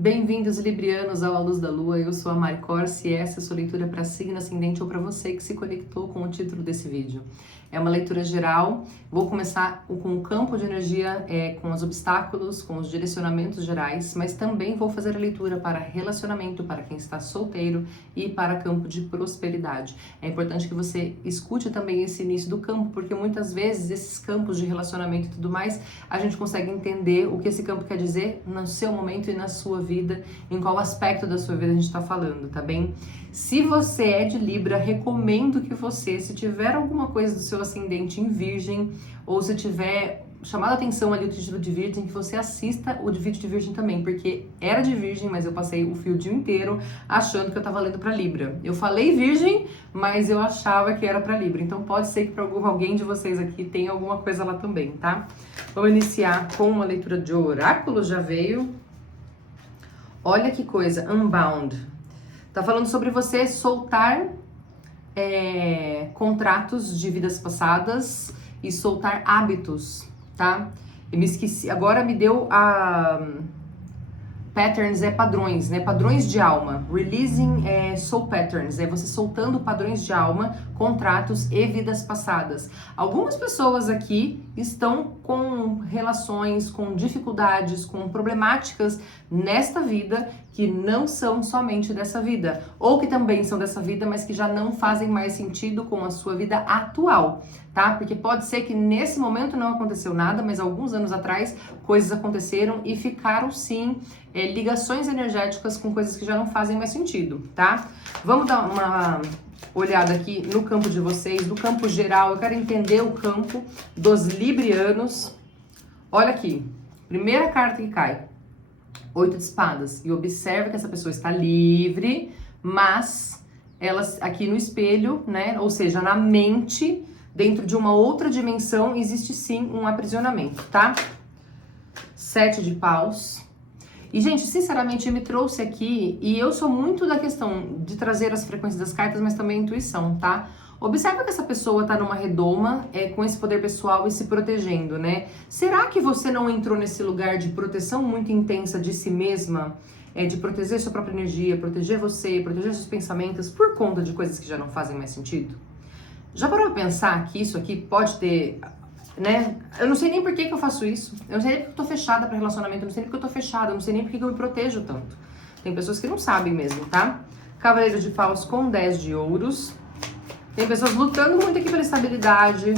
Bem-vindos, librianos, ao A Luz da Lua. Eu sou a Mari Corsi e essa é a sua leitura para signo ascendente ou para você que se conectou com o título desse vídeo. É uma leitura geral. Vou começar com o campo de energia, com os obstáculos, com os direcionamentos gerais, mas também vou fazer a leitura para relacionamento, para quem está solteiro e para campo de prosperidade. É importante que você escute também esse início do campo, porque muitas vezes esses campos de relacionamento e tudo mais, a gente consegue entender o que esse campo quer dizer no seu momento e na sua vida, em qual aspecto da sua vida a gente está falando, tá bem? Se você é de Libra, recomendo que você, se tiver alguma coisa do seu ascendente em Virgem, ou se tiver chamado a atenção ali o título de Virgem, que você assista o de vídeo de Virgem também, porque era de Virgem, mas eu passei o fio dia inteiro achando que eu tava lendo pra Libra. Eu falei Virgem, mas eu achava que era pra Libra, então pode ser que pra alguém de vocês aqui tenha alguma coisa lá também, tá? Vamos iniciar com uma leitura de oráculo, já veio. Olha que coisa, Unbound. Tá falando sobre você soltar contratos de vidas passadas e soltar hábitos, tá? Eu me esqueci, agora me deu a patterns, padrões, né? Padrões de alma. Releasing soul patterns, você soltando padrões de alma, contratos e vidas passadas. Algumas pessoas aqui estão com relações, com dificuldades, com problemáticas nesta vida que não são somente dessa vida, ou que também são dessa vida, mas que já não fazem mais sentido com a sua vida atual, tá? Porque pode ser que nesse momento não aconteceu nada, mas alguns anos atrás coisas aconteceram e ficaram sim ligações energéticas com coisas que já não fazem mais sentido, tá? Vamos dar uma olhada aqui no campo de vocês, no campo geral. Eu quero entender o campo dos librianos. Olha aqui, primeira carta que cai, 8 de espadas, e observa que essa pessoa está livre, mas ela aqui no espelho, né, ou seja, na mente, dentro de uma outra dimensão, existe sim um aprisionamento, tá? 7 de paus. E, gente, sinceramente, me trouxe aqui, e eu sou muito da questão de trazer as frequências das cartas, mas também a intuição, tá? Observa que essa pessoa tá numa redoma, com esse poder pessoal e se protegendo, né? Será que você não entrou nesse lugar de proteção muito intensa de si mesma? De proteger sua própria energia, proteger você, proteger seus pensamentos por conta de coisas que já não fazem mais sentido? Já parou pra pensar que isso aqui pode ter, né? Eu não sei nem por que eu faço isso. Eu não sei nem porque eu tô fechada pra relacionamento, eu não sei nem porque eu tô fechada, eu não sei nem porque eu me protejo tanto. Tem pessoas que não sabem mesmo, tá? Cavaleiro de paus com 10 de ouros. Tem pessoas lutando muito aqui pela estabilidade,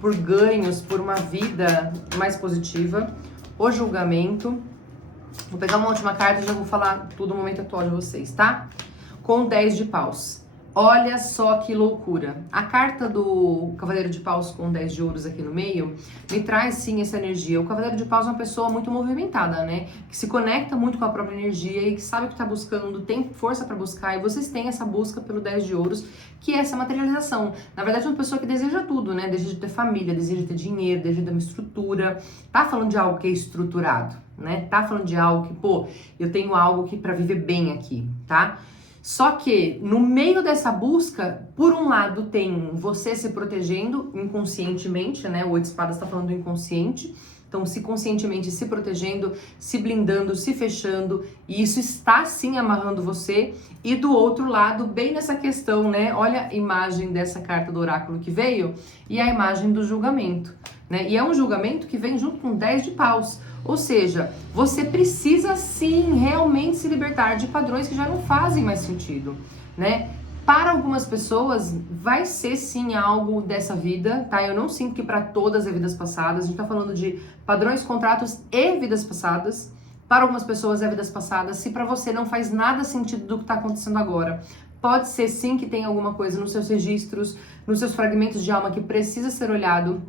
por ganhos, por uma vida mais positiva. O julgamento. Vou pegar uma última carta e já vou falar tudo no momento atual de vocês, tá? Com 10 de paus. Olha só que loucura. A carta do Cavaleiro de Paus com 10 de ouros aqui no meio me traz sim essa energia. O Cavaleiro de Paus é uma pessoa muito movimentada, né? Que se conecta muito com a própria energia e que sabe o que tá buscando, tem força para buscar. E vocês têm essa busca pelo 10 de ouros, que é essa materialização. Na verdade, é uma pessoa que deseja tudo, né? Deseja ter família, deseja ter dinheiro, deseja ter uma estrutura. Tá falando de algo que é estruturado, né? Tá falando de algo que, pô, eu tenho algo que para viver bem aqui, tá? Só que no meio dessa busca, por um lado tem você se protegendo inconscientemente, né? O 8 de espadas está falando do inconsciente. Então, se conscientemente se protegendo, se blindando, se fechando, e isso está sim amarrando você. E do outro lado, bem nessa questão, né? Olha a imagem dessa carta do oráculo que veio e a imagem do julgamento, né? E é um julgamento que vem junto com 10 de paus. Ou seja, você precisa sim realmente se libertar de padrões que já não fazem mais sentido, né? Para algumas pessoas vai ser sim algo dessa vida, tá? Eu não sinto que para todas é vidas passadas. A gente tá falando de padrões, contratos e vidas passadas. Para algumas pessoas é vidas passadas. Se para você não faz nada sentido do que tá acontecendo agora, pode ser sim que tem alguma coisa nos seus registros, nos seus fragmentos de alma que precisa ser olhado.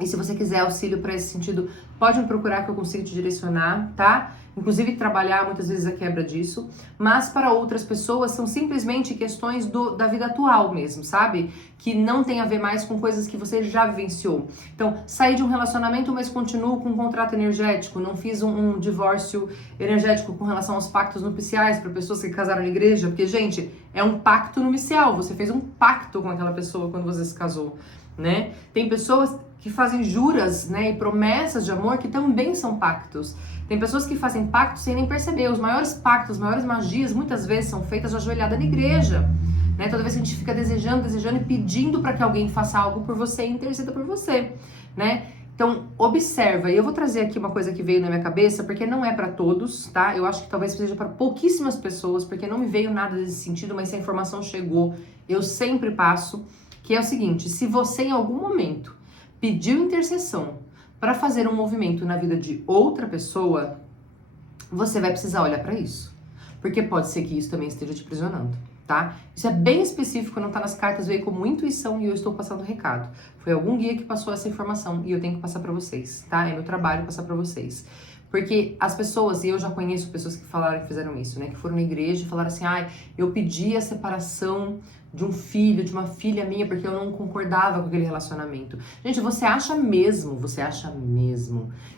E se você quiser auxílio para esse sentido, pode me procurar que eu consigo te direcionar, tá? Inclusive trabalhar muitas vezes a quebra disso. Mas para outras pessoas são simplesmente questões da vida atual mesmo, sabe? Que não tem a ver mais com coisas que você já vivenciou. Então, saí de um relacionamento, mas continuo com um contrato energético. Não fiz um divórcio energético com relação aos pactos nupciais para pessoas que casaram na igreja. Porque, gente, é um pacto nupcial. Você fez um pacto com aquela pessoa quando você se casou, né? Tem pessoas que fazem juras, né, e promessas de amor que também são pactos. Tem pessoas que fazem pactos sem nem perceber. Os maiores pactos, as maiores magias, muitas vezes são feitas ajoelhada na igreja. Né? Toda vez que a gente fica desejando e pedindo para que alguém faça algo por você e interceda por você. Né? Então, observa. E eu vou trazer aqui uma coisa que veio na minha cabeça, porque não é para todos, tá? Eu acho que talvez seja para pouquíssimas pessoas, porque não me veio nada desse sentido, mas se a informação chegou, eu sempre passo, que é o seguinte: se você em algum momento pediu intercessão para fazer um movimento na vida de outra pessoa, você vai precisar olhar para isso. Porque pode ser que isso também esteja te aprisionando, tá? Isso é bem específico, não tá nas cartas, veio como intuição e eu estou passando o recado. Foi algum guia que passou essa informação e eu tenho que passar para vocês, tá? É meu trabalho passar para vocês. Porque as pessoas, e eu já conheço pessoas que falaram que fizeram isso, né? Que foram na igreja e falaram assim: ai, eu pedi a separação de um filho, de uma filha minha, porque eu não concordava com aquele relacionamento. Gente, você acha mesmo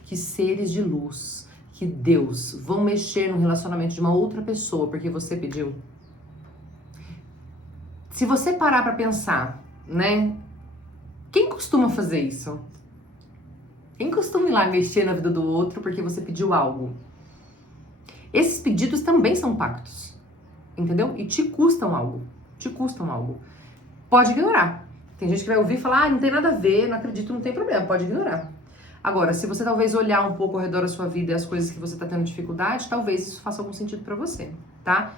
que seres de luz, que Deus, vão mexer no relacionamento de uma outra pessoa porque você pediu? Se você parar pra pensar, né? Quem costuma fazer isso? Quem costuma ir lá mexer na vida do outro porque você pediu algo? Esses pedidos também são pactos, entendeu? E te custam algo. Te custam algo. Pode ignorar. Tem gente que vai ouvir e falar: ah, não tem nada a ver, não acredito, não tem problema. Pode ignorar. Agora, se você talvez olhar um pouco ao redor da sua vida e as coisas que você tá tendo dificuldade, talvez isso faça algum sentido pra você, tá?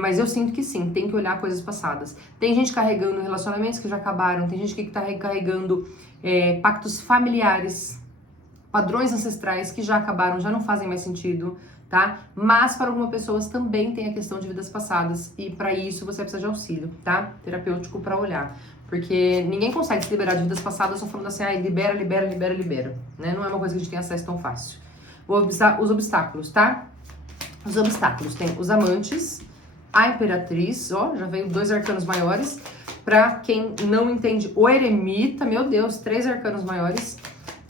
Mas eu sinto que sim, tem que olhar coisas passadas. Tem gente carregando relacionamentos que já acabaram, tem gente que tá carregando pactos familiares, padrões ancestrais que já acabaram, já não fazem mais sentido, tá? Mas para algumas pessoas também tem a questão de vidas passadas e para isso você precisa de auxílio, tá? Terapêutico para olhar. Porque ninguém consegue se liberar de vidas passadas só falando assim: ah, libera, né? Não é uma coisa que a gente tem acesso tão fácil. Os obstáculos, tá? Os obstáculos tem os amantes, a imperatriz, ó, já veio 2 arcanos maiores. Pra quem não entende, o eremita, meu Deus, 3 arcanos maiores.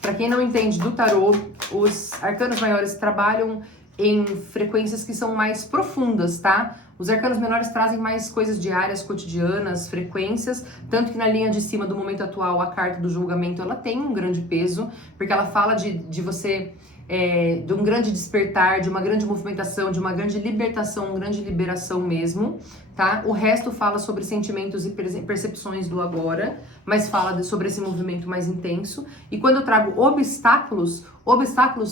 Pra quem não entende do tarô, os arcanos maiores trabalham em frequências que são mais profundas, tá? Os arcanos menores trazem mais coisas diárias, cotidianas, frequências, tanto que na linha de cima do momento atual, a carta do julgamento, ela tem um grande peso, porque ela fala de você, de um grande despertar, de uma grande movimentação, de uma grande libertação, uma grande liberação mesmo, tá? O resto fala sobre sentimentos e percepções do agora, mas fala sobre esse movimento mais intenso. E quando eu trago obstáculos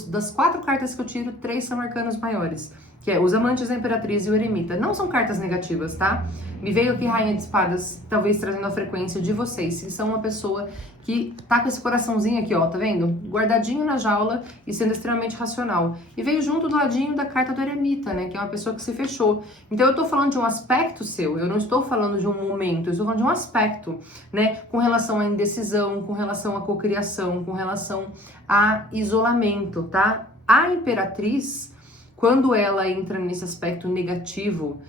das 4 cartas que eu tiro, 3 são arcanos maiores, que é os amantes, a imperatriz e o eremita. Não são cartas negativas, tá? Me veio aqui Rainha de Espadas, talvez trazendo a frequência de vocês. Se são uma pessoa que tá com esse coraçãozinho aqui, ó, tá vendo? Guardadinho na jaula e sendo extremamente racional. E veio junto do ladinho da carta do eremita, né? Que é uma pessoa que se fechou. Então eu tô falando de um aspecto seu, eu não estou falando de um momento, eu estou falando de um aspecto, né? Com relação à indecisão, com relação à cocriação, com relação a isolamento, tá? A imperatriz, quando ela entra nesse aspecto negativo,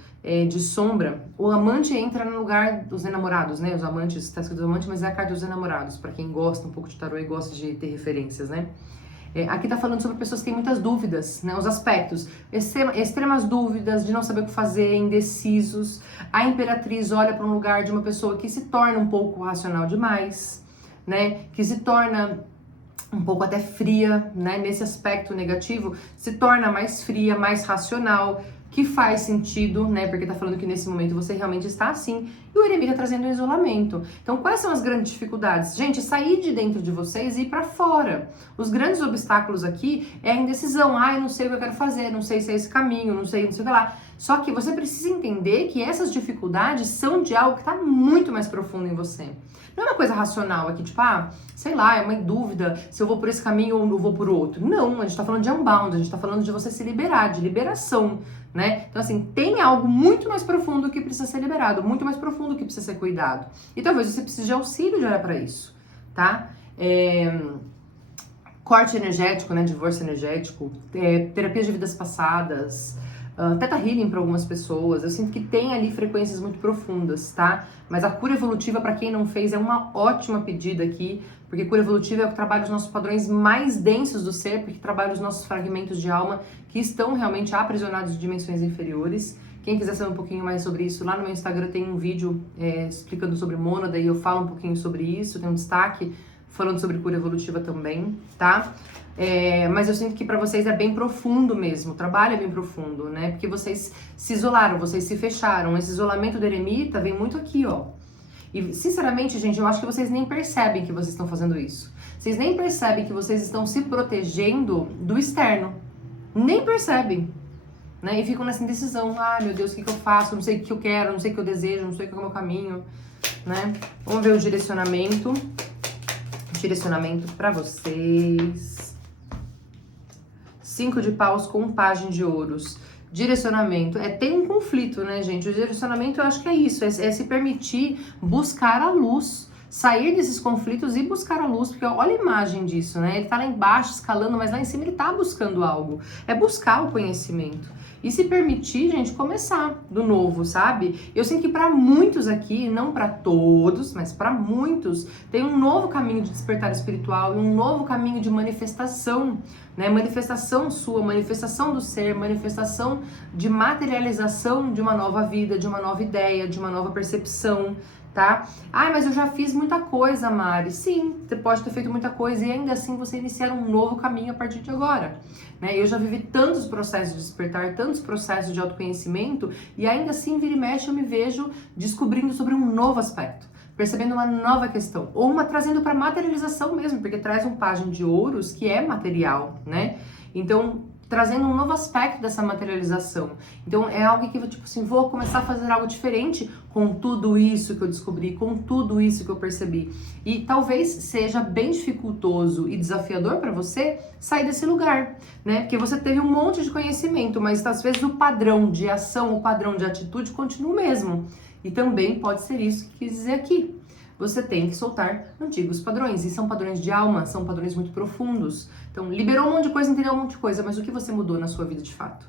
de sombra, o amante entra no lugar dos enamorados, né? Os amantes, tá escrito amante, mas é a carta dos enamorados, pra quem gosta um pouco de tarô e gosta de ter referências, né? Aqui tá falando sobre pessoas que têm muitas dúvidas, né? Os aspectos, extremas dúvidas, de não saber o que fazer, indecisos. A imperatriz olha para um lugar de uma pessoa que se torna um pouco racional demais, né? Que se torna um pouco até fria, né? Nesse aspecto negativo, se torna mais fria, mais racional, que faz sentido, né? Porque tá falando que nesse momento você realmente está assim. E o eremita trazendo um isolamento. Então, quais são as grandes dificuldades? Gente, sair de dentro de vocês e ir pra fora. Os grandes obstáculos aqui é a indecisão. Eu não sei o que eu quero fazer, não sei se é esse caminho, não sei o que lá. Só que você precisa entender que essas dificuldades são de algo que tá muito mais profundo em você. Não é uma coisa racional aqui, tipo, sei lá, é uma dúvida se eu vou por esse caminho ou eu vou por outro. Não, a gente tá falando de unbound, a gente tá falando de você se liberar, de liberação, né? Então, assim, tem algo muito mais profundo que precisa ser liberado, muito mais profundo que precisa ser cuidado. E talvez você precise de auxílio de olhar pra isso, tá? Corte energético, né? Divórcio energético, terapia de vidas passadas, Theta Healing para algumas pessoas. Eu sinto que tem ali frequências muito profundas, tá? Mas a cura evolutiva, para quem não fez, é uma ótima pedida aqui, porque cura evolutiva é o que trabalha os nossos padrões mais densos do ser, porque trabalha os nossos fragmentos de alma que estão realmente aprisionados em dimensões inferiores. Quem quiser saber um pouquinho mais sobre isso, lá no meu Instagram tem um vídeo explicando sobre mônada e eu falo um pouquinho sobre isso, tem um destaque falando sobre cura evolutiva também, tá? Mas eu sinto que pra vocês é bem profundo mesmo, o trabalho é bem profundo, né? Porque vocês se isolaram, vocês se fecharam. Esse isolamento do eremita vem muito aqui, ó. E, sinceramente, gente, eu acho que vocês nem percebem que vocês estão fazendo isso. Vocês nem percebem que vocês estão se protegendo do externo. Nem percebem, né? E ficam nessa indecisão. Ai, meu Deus, o que que eu faço? Não sei o que eu quero, não sei o que eu desejo, não sei qual é o meu caminho, né? Vamos ver o direcionamento. Direcionamento pra vocês. 5 de paus com pajem de ouros. Direcionamento, tem um conflito, né, gente? O direcionamento eu acho que é isso, é se permitir buscar a luz, sair desses conflitos e buscar a luz, porque olha a imagem disso, né? Ele tá lá embaixo escalando, mas lá em cima ele tá buscando algo, é buscar o conhecimento. E se permitir, gente, começar do novo, sabe? Eu sinto que para muitos aqui, não para todos, mas para muitos, tem um novo caminho de despertar espiritual e um novo caminho de manifestação, né? Manifestação sua, manifestação do ser, manifestação de materialização de uma nova vida, de uma nova ideia, de uma nova percepção, tá? Ai, mas eu já fiz muita coisa, Mari. Sim, você pode ter feito muita coisa e ainda assim você iniciar um novo caminho a partir de agora, né? Eu já vivi tantos processos de despertar, tantos processos de autoconhecimento e ainda assim, vira e mexe, eu me vejo descobrindo sobre um novo aspecto, percebendo uma nova questão, ou uma trazendo para materialização mesmo, porque traz um pajem de ouros que é material, né? Então, trazendo um novo aspecto dessa materialização. Então é algo que eu, tipo assim, vou começar a fazer algo diferente com tudo isso que eu descobri, com tudo isso que eu percebi. E talvez seja bem dificultoso e desafiador para você sair desse lugar, né? Porque você teve um monte de conhecimento, mas às vezes o padrão de ação, o padrão de atitude continua o mesmo. E também pode ser isso que quis dizer aqui. Você tem que soltar antigos padrões, e são padrões de alma, são padrões muito profundos. Então, liberou um monte de coisa, entendeu um monte de coisa, mas o que você mudou na sua vida de fato?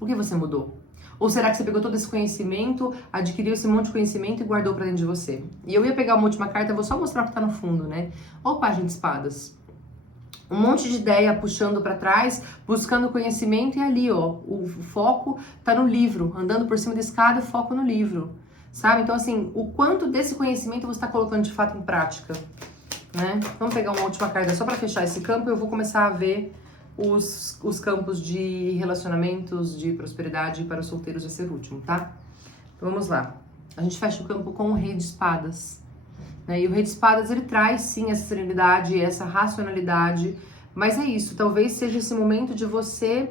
O que você mudou? Ou será que você pegou todo esse conhecimento, adquiriu esse monte de conhecimento e guardou pra dentro de você? E eu ia pegar uma última carta, eu vou só mostrar o que tá no fundo, né? Ó, página de espadas. Um monte de ideia puxando pra trás, buscando conhecimento, e ali, ó, o foco tá no livro, andando por cima da escada, foco no livro. Sabe? Então, assim, o quanto desse conhecimento você está colocando de fato em prática, né? Vamos pegar uma última carta só para fechar esse campo e eu vou começar a ver os campos de relacionamentos, de prosperidade para os solteiros, vai ser o último, tá? Então, vamos lá. A gente fecha o campo com o Rei de Espadas, né? E o Rei de Espadas, ele traz, sim, essa serenidade, essa racionalidade, mas é isso, talvez seja esse momento de você...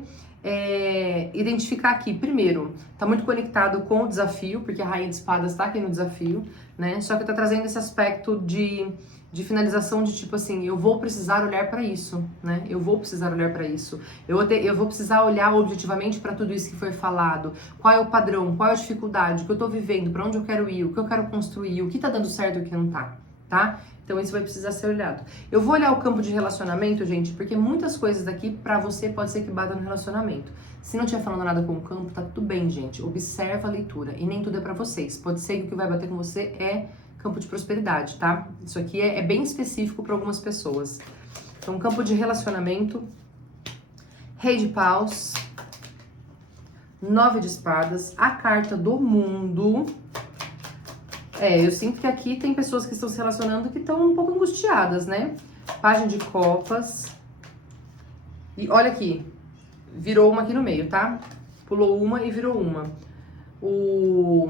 identificar aqui, primeiro, tá muito conectado com o desafio, porque a Rainha de Espadas tá aqui no desafio, né? Só que tá trazendo esse aspecto de finalização de tipo assim, eu vou precisar olhar para isso, né? Eu vou precisar olhar para isso. Eu vou precisar olhar objetivamente para tudo isso que foi falado. Qual é o padrão? Qual é a dificuldade? O que eu tô vivendo? Para onde eu quero ir? O que eu quero construir? O que tá dando certo e o que não tá, tá? Então isso vai precisar ser olhado. Eu vou olhar o campo de relacionamento, gente, porque muitas coisas daqui pra você pode ser que bata no relacionamento. Se não estiver falando nada com o campo, tá tudo bem, gente. Observa a leitura. E nem tudo é pra vocês. Pode ser que o que vai bater com você é campo de prosperidade, tá? Isso aqui é bem específico para algumas pessoas. Então, campo de relacionamento, Rei de Paus, 9 de Espadas, a carta do Mundo... eu sinto que aqui tem pessoas que estão se relacionando que estão um pouco angustiadas, né? Página de Copas. E olha aqui, virou uma aqui no meio, tá? Pulou uma e virou uma. O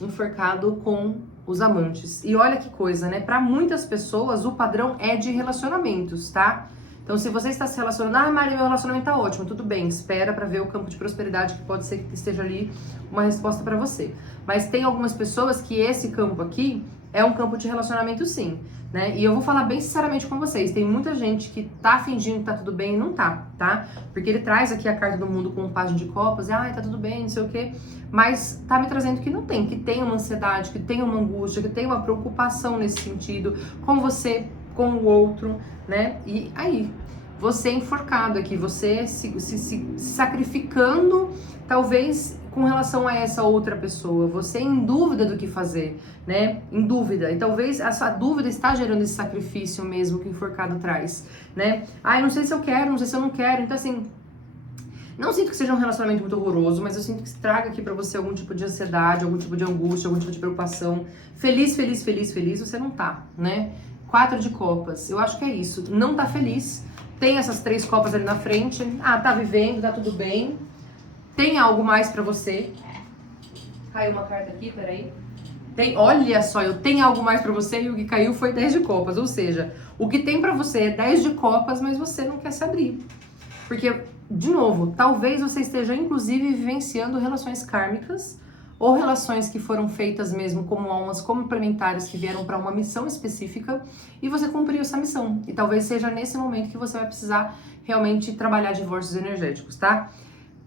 enforcado com os amantes. E olha que coisa, né? Para muitas pessoas, o padrão é de relacionamentos, tá? Então, se você está se relacionando, Mari, meu relacionamento tá ótimo, tudo bem, espera para ver o campo de prosperidade, que pode ser que esteja ali uma resposta para você. Mas tem algumas pessoas que esse campo aqui é um campo de relacionamento sim, né? E eu vou falar bem sinceramente com vocês, tem muita gente que tá fingindo que tá tudo bem e não tá, tá? Porque ele traz aqui a carta do mundo com um página de copas, e tá tudo bem, não sei o quê, mas tá me trazendo que não tem, que tem uma ansiedade, que tem uma angústia, que tem uma preocupação nesse sentido, com você, com o outro, né? E aí, você enforcado aqui, você se sacrificando, talvez com relação a essa outra pessoa, você em dúvida do que fazer, né? Em dúvida. E talvez essa dúvida está gerando esse sacrifício mesmo que o enforcado traz, né? Não sei se eu quero, não sei se eu não quero. Então, assim, não sinto que seja um relacionamento muito horroroso, mas eu sinto que traga aqui pra você algum tipo de ansiedade, algum tipo de angústia, algum tipo de preocupação. Feliz, você não tá, né? 4 de copas. Eu acho que é isso. Não tá feliz. Tem essas 3 copas ali na frente. Ah, tá vivendo, tá tudo bem. Tem algo mais pra você. Caiu uma carta aqui, peraí. Olha só, eu tenho algo mais pra você e o que caiu foi 10 de copas. Ou seja, o que tem pra você é 10 de copas, mas você não quer se abrir. Porque, de novo, talvez você esteja inclusive vivenciando relações kármicas ou relações que foram feitas mesmo como almas complementares que vieram para uma missão específica e você cumpriu essa missão. E talvez seja nesse momento que você vai precisar realmente trabalhar divórcios energéticos, tá?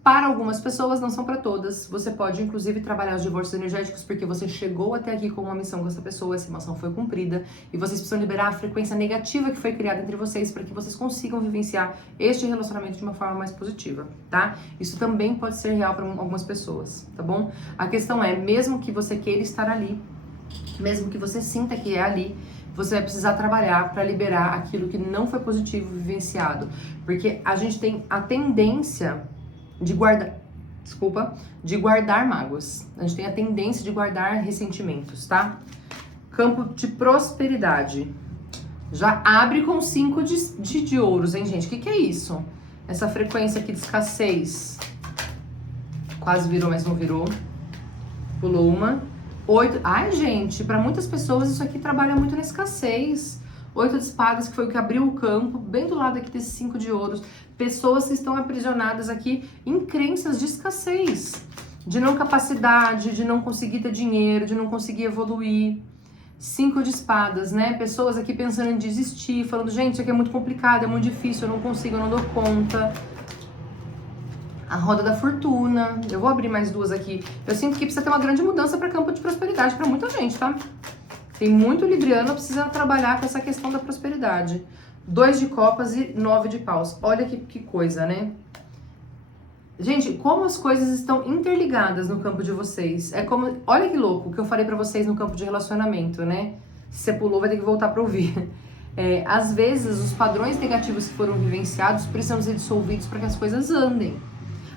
Para algumas pessoas, não são para todas. Você pode, inclusive, trabalhar os divórcios energéticos porque você chegou até aqui com uma missão com essa pessoa, essa missão foi cumprida e vocês precisam liberar a frequência negativa que foi criada entre vocês para que vocês consigam vivenciar este relacionamento de uma forma mais positiva, tá? Isso também pode ser real para algumas pessoas, tá bom? A questão é, mesmo que você queira estar ali, mesmo que você sinta que é ali, você vai precisar trabalhar para liberar aquilo que não foi positivo vivenciado, porque a gente tem a tendência de guardar mágoas. A gente tem a tendência de guardar ressentimentos, tá? Campo de prosperidade. Já abre com 5 de ouros, hein, gente? O que é isso? Essa frequência aqui de escassez. Quase virou, mas não virou. Pulou uma. 8. Ai, gente, para muitas pessoas isso aqui trabalha muito na escassez. 8 de espadas, que foi o que abriu o campo, bem do lado aqui desse 5 de ouros. Pessoas que estão aprisionadas aqui em crenças de escassez, de não capacidade, de não conseguir ter dinheiro, de não conseguir evoluir. 5 de espadas, né? Pessoas aqui pensando em desistir, falando, gente, isso aqui é muito complicado, é muito difícil, eu não consigo, eu não dou conta. A roda da fortuna. Eu vou abrir mais 2 aqui. Eu sinto que precisa ter uma grande mudança para campo de prosperidade para muita gente, tá? Tem muito libriano precisando trabalhar com essa questão da prosperidade. 2 de copas e 9 de paus. Olha que coisa, né? Gente, como as coisas estão interligadas no campo de vocês. É como... Olha que louco o que eu falei pra vocês no campo de relacionamento, né? Se você pulou, vai ter que voltar pra ouvir. Às vezes, os padrões negativos que foram vivenciados precisam ser dissolvidos para que as coisas andem.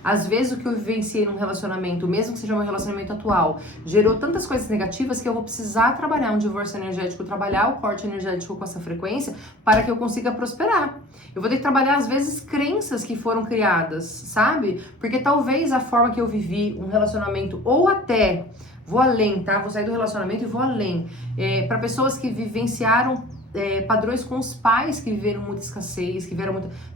Às vezes o que eu vivenciei num relacionamento, mesmo que seja um relacionamento atual, gerou tantas coisas negativas que eu vou precisar trabalhar um divórcio energético, trabalhar o corte energético com essa frequência para que eu consiga prosperar. Eu vou ter que trabalhar, às vezes, crenças que foram criadas, sabe? Porque talvez a forma que eu vivi um relacionamento, ou até, vou além, tá? Vou sair do relacionamento e vou além. Para pessoas que vivenciaram padrões com os pais que viveram muita escassez, que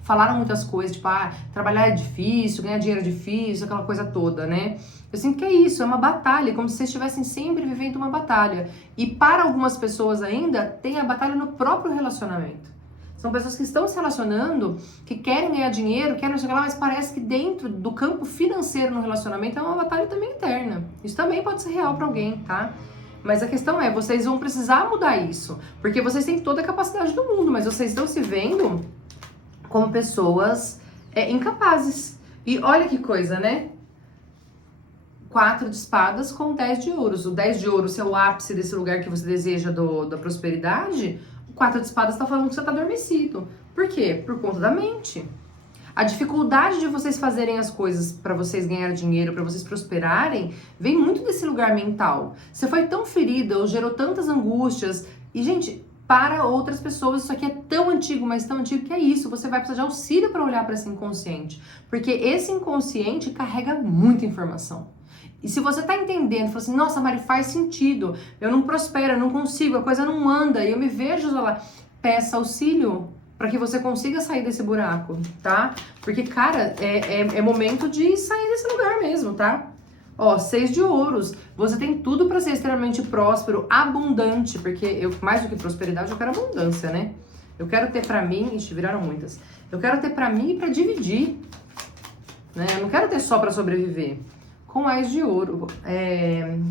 falaram muitas coisas, tipo, trabalhar é difícil, ganhar dinheiro é difícil, aquela coisa toda, né? Eu sinto que é isso, é uma batalha, como se vocês estivessem sempre vivendo uma batalha. E para algumas pessoas ainda, tem a batalha no próprio relacionamento. São pessoas que estão se relacionando, que querem ganhar dinheiro, querem chegar lá, mas parece que dentro do campo financeiro no relacionamento é uma batalha também interna. Isso também pode ser real para alguém, tá? Mas a questão é, vocês vão precisar mudar isso, porque vocês têm toda a capacidade do mundo, mas vocês estão se vendo como pessoas incapazes. E olha que coisa, né? 4 de espadas com 10 de ouros. O 10 de ouros é o ápice desse lugar que você deseja da prosperidade. O 4 de espadas está falando que você está adormecido. Por quê? Por conta da mente. A dificuldade de vocês fazerem as coisas para vocês ganharem dinheiro, para vocês prosperarem, vem muito desse lugar mental. Você foi tão ferida ou gerou tantas angústias. E, gente, para outras pessoas isso aqui é tão antigo, mas tão antigo que é isso. Você vai precisar de auxílio para olhar para esse inconsciente. Porque esse inconsciente carrega muita informação. E se você tá entendendo, fala assim, nossa, Mari, faz sentido. Eu não prospero, eu não consigo, a coisa não anda. E eu me vejo lá, peça auxílio para que você consiga sair desse buraco, tá? Porque, cara, é momento de sair desse lugar mesmo, tá? Ó, 6 de ouros. Você tem tudo para ser extremamente próspero, abundante, porque mais do que prosperidade, eu quero abundância, né? Eu quero ter pra mim, ixi, viraram muitas. Eu quero ter pra mim e pra dividir, né? Eu não quero ter só pra sobreviver. Com Ás de ouro,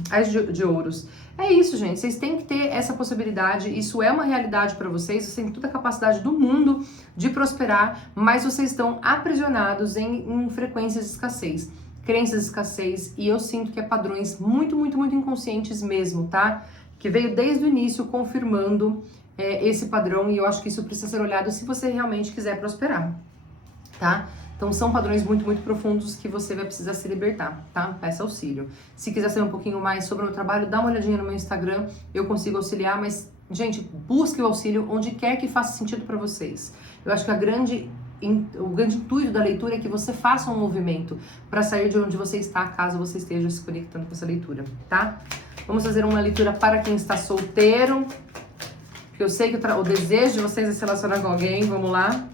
Ás de ouros. É isso, gente, vocês têm que ter essa possibilidade, isso é uma realidade para vocês, vocês têm toda a capacidade do mundo de prosperar, mas vocês estão aprisionados em frequências de escassez, crenças de escassez, e eu sinto que é padrões muito, muito, muito inconscientes mesmo, tá? Que veio desde o início confirmando esse padrão, e eu acho que isso precisa ser olhado se você realmente quiser prosperar, tá? Então são padrões muito, muito profundos que você vai precisar se libertar, tá? Peça auxílio. Se quiser saber um pouquinho mais sobre o meu trabalho, dá uma olhadinha no meu Instagram, eu consigo auxiliar, mas Gente, busque o auxílio onde quer que faça sentido para vocês. Eu acho que o grande intuito da leitura é que você faça um movimento para sair de onde você está, caso você esteja se conectando com essa leitura, tá? Vamos fazer uma leitura para quem está solteiro, porque eu sei que o desejo de vocês é se relacionar com alguém. Vamos lá.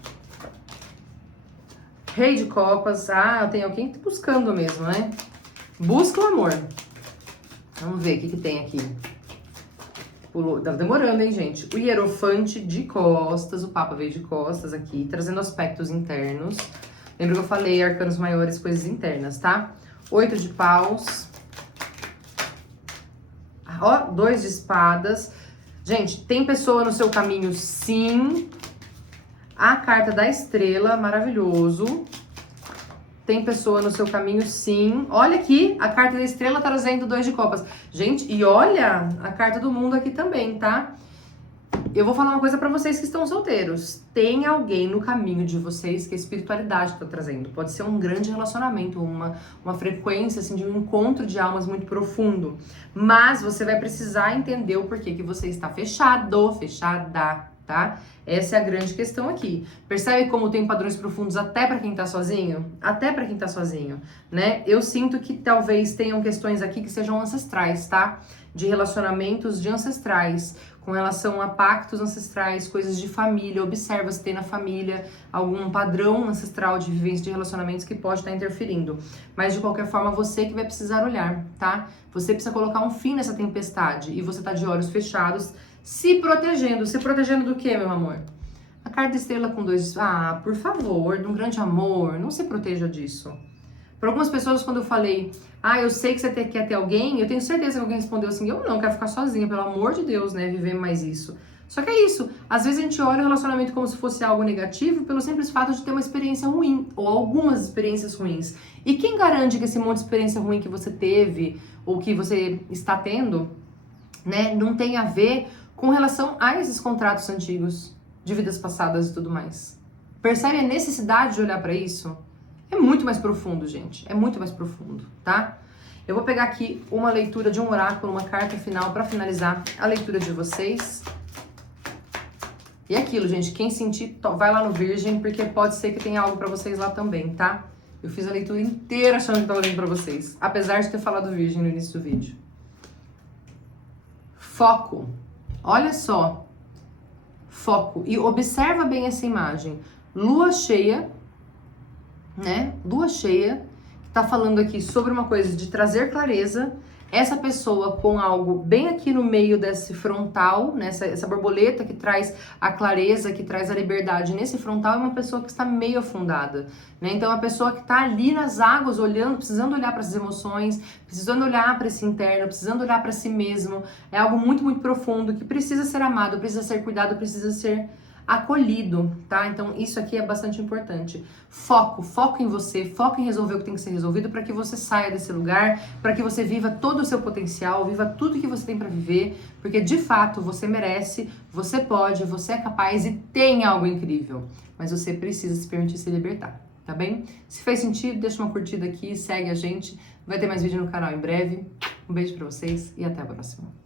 Rei de Copas. Ah, tem alguém que tá buscando mesmo, né? Busca o amor. Vamos ver o que tem aqui. Pulou. Tá demorando, hein, gente? O Hierofante de costas. O Papa veio de costas aqui, trazendo aspectos internos. Lembra que eu falei arcanos maiores, coisas internas, tá? 8 de paus. Ó, 2 de espadas. Gente, tem pessoa no seu caminho, sim. A carta da estrela, maravilhoso. Tem pessoa no seu caminho, sim. Olha aqui, a carta da estrela tá trazendo 2 de copas. Gente, e olha a carta do mundo aqui também, tá? Eu vou falar uma coisa pra vocês que estão solteiros. Tem alguém no caminho de vocês que a espiritualidade tá trazendo. Pode ser um grande relacionamento, uma frequência, assim, de um encontro de almas muito profundo. Mas você vai precisar entender o porquê que você está fechado, fechada, tá? Essa é a grande questão aqui. Percebe como tem padrões profundos até pra quem tá sozinho? Até pra quem tá sozinho, né? Eu sinto que talvez tenham questões aqui que sejam ancestrais, tá? De relacionamentos de ancestrais, com relação a pactos ancestrais, coisas de família. Observa se tem na família algum padrão ancestral de vivência de relacionamentos que pode estar interferindo. Mas de qualquer forma, você que vai precisar olhar, tá? Você precisa colocar um fim nessa tempestade e você tá de olhos fechados, se protegendo. Se protegendo do quê, meu amor? A carta estrela com 2... Ah, por favor, de um grande amor, não se proteja disso. Para algumas pessoas, quando eu falei, eu sei que você quer ter alguém, eu tenho certeza que alguém respondeu assim, eu não quero ficar sozinha, pelo amor de Deus, né, viver mais isso. Só que é isso, às vezes a gente olha o relacionamento como se fosse algo negativo pelo simples fato de ter uma experiência ruim, ou algumas experiências ruins. E quem garante que esse monte de experiência ruim que você teve, ou que você está tendo, né, não tem a ver com relação a esses contratos antigos, de vidas passadas e tudo mais? Percebe a necessidade de olhar para isso? É muito mais profundo, gente. É muito mais profundo, tá? Eu vou pegar aqui uma leitura de um oráculo, uma carta final para finalizar a leitura de vocês. E é aquilo, gente. Quem sentir, vai lá no Virgem, porque pode ser que tenha algo para vocês lá também, tá? Eu fiz a leitura inteira achando que tava lendo para vocês, apesar de ter falado Virgem no início do vídeo. Foco. Olha só. Foco. E observa bem essa imagem. Lua cheia, né? Lua cheia, que tá falando aqui sobre uma coisa de trazer clareza. Essa pessoa com algo bem aqui no meio desse frontal, né? Essa borboleta que traz a clareza, que traz a liberdade nesse frontal, é uma pessoa que está meio afundada, né? Então, é uma pessoa que tá ali nas águas, olhando, precisando olhar para as emoções, precisando olhar para esse interno, precisando olhar para si mesmo. É algo muito, muito profundo, que precisa ser amado, precisa ser cuidado, precisa ser acolhido, tá? Então isso aqui é bastante importante. Foco em você, foco em resolver o que tem que ser resolvido para que você saia desse lugar, para que você viva todo o seu potencial, viva tudo que você tem para viver, porque de fato você merece, você pode, você é capaz e tem algo incrível, mas você precisa se permitir se libertar, tá bem? Se fez sentido, deixa uma curtida aqui, segue a gente, vai ter mais vídeo no canal em breve. Um beijo para vocês e até a próxima.